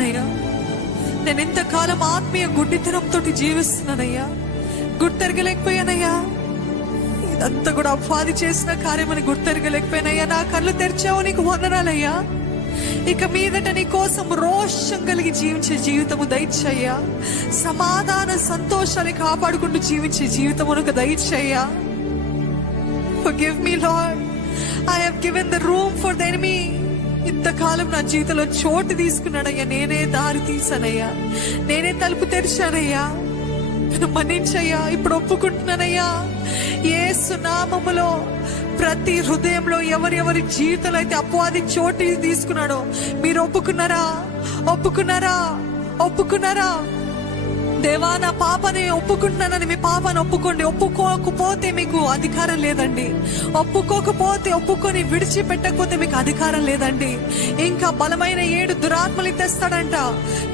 చెప్తున్నానయ్యా, నేను ఇంతకాలం ఆత్మీయ గుడ్డితనంతో జీవిస్తున్నానయ్యా, గుర్తెరగలేకపోయానయ్యా. ఇదంతా కూడా అపవాది చేసిన కార్యమని గుర్తెరగలేకపోయానయ్యా. నా కళ్ళు తెరిచావు, నీకు వందనాలయ్యా. ఇక మీదట నీ కోసం రోషం కలిగి జీవించే జీవితము దయచేయ్యా. సమాధాన సంతోషాన్ని కాపాడుకుంటూ జీవించే జీవితమునకు దయచేయ్యా. Forgive me, Lord. I have given the room for the enemy. ఇంతకాలం నా జీవితంలో చోటు తీసుకున్నాడయ్యా. నేనే దారి తీసానయ్యా, నేనే తలుపు తెరిచానయ్యా. మన్నించయ్యా. ఇప్పుడు ఒప్పుకుంటున్నానయ్యా, యేసు నామములో ప్రతి హృదయంలో ఎవరెవరి జీవితంలో అయితే అపవాది చోటు తీసుకున్నాడో మీరు ఒప్పుకున్నారా? ఒప్పుకున్నారా? ఒప్పుకున్నారా? దేవా, నా పాపని ఒప్పుకుంటున్నానని మీ పాపని ఒప్పుకోండి. ఒప్పుకోకపోతే మీకు అధికారం లేదండి. ఒప్పుకొని విడిచిపెట్టకపోతే మీకు అధికారం లేదండి. ఇంకా బలమైన 7 దురాత్మలు తెస్తాడంట.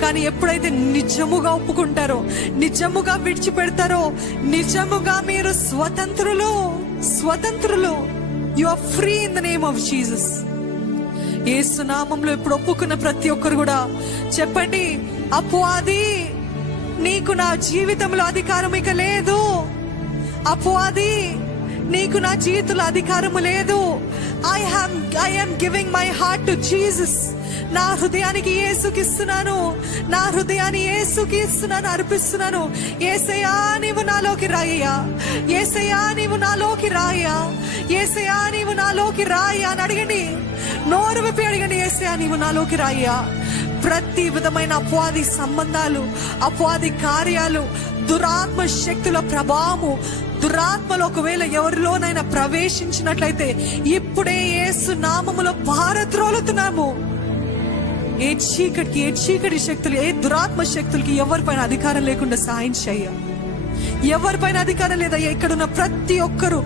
కానీ ఎప్పుడైతే నిజముగా ఒప్పుకుంటారో, నిజముగా విడిచిపెడతారో, నిజముగా మీరు స్వతంత్రులు. You are free in the name of Jesus. Yesu నామములో ఇప్పుడు ఒప్పుకున్న ప్రతి ఒక్కరు కూడా చెప్పండి, అపవాది నీకు నా జీవితంలో అధికారం ఇక లేదు. అపవాది నీకు నా జీవితంలో అధికారము లేదు. I am giving my heart to Jesus. నా హృదయానికి యేసుకి ఇస్తున్నాను. నా హృదయాన్ని యేసుకి ఇస్తున్నాను, అర్పిస్తున్నాను. యేసయ్యా, నీవు నాలోకి రాయ్యా. యేసయ్యా, నీవు నాలోకి రాయ్యా. యేసయ్యా, నీవు నాలోకి రాయ్యా అని అడగండి. నోరు విప్పి అడగండి, యేసయ్యా, నీవు నాలోకి రాయ్యా. ప్రతి విధమైన అపవాది సంబంధాలు, అపవాది కార్యాలు, దురాత్మ శక్తుల ప్రభావము, దురాత్మలు ఒకవేళ ఎవరిలోనైనా ప్రవేశించినట్లయితే ఇప్పుడే యేసు నామములో పారద్రోలుతున్నాము. ఏ చీకటి శక్తులు, ఏ దురాత్మ శక్తులకి ఎవరిపైన అధికారం లేకుండా సాయం చేయ. ఎవరిపైన అధికారం లేదయ్యా. ఇక్కడున్న ప్రతి ఒక్కరు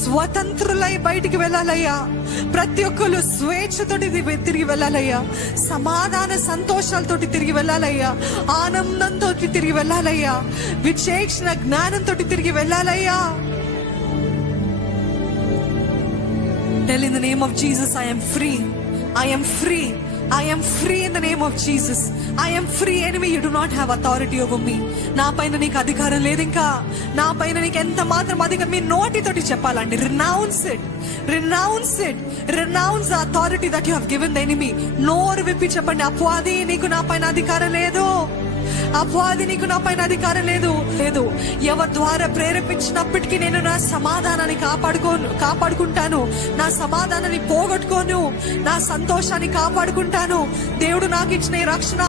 స్వతంత్రులై బయటికి వెళ్ళాలయ్యా. ప్రతి ఒక్కరు స్వేచ్ఛతోటి తిరిగి వెళ్ళాలయ్యా. సమాధాన సంతోషాలతోటి తిరిగి వెళ్ళాలయ్యా. ఆనందంతో తిరిగి వెళ్ళాలయ్యా. విచేక్షణ జ్ఞానంతో తిరిగి వెళ్ళాలయ్యా. Tell in the name of Jesus, I am free. I am free. I am free in the name of Jesus. I am free. Enemy, you do not have authority over me. నా పైన నీకు అధికారం లేదు. ఇంకా నా పైన నీకు ఎంత మాత్రం అధికారం మీ నోటితోటి చెప్పాలండి. Renounce it. Renounce it. Renounce the authority that you have given the enemy. నోరు విప్పి చెప్పండి, అపవాది నీకు నా పైన అధికారం లేదు. అపవాది నీకు నా పైన అధికారం లేదు. ఎవరి ద్వారా ప్రేరేపించినప్పటికీ నేను నా సమాధానాన్ని కాపాడుకుంటాను. నా సమాధానాన్ని పోగొట్టుకోను. నా సంతోషాన్ని కాపాడుకుంటాను. దేవుడు నాకు ఇచ్చిన ఈ రక్షణ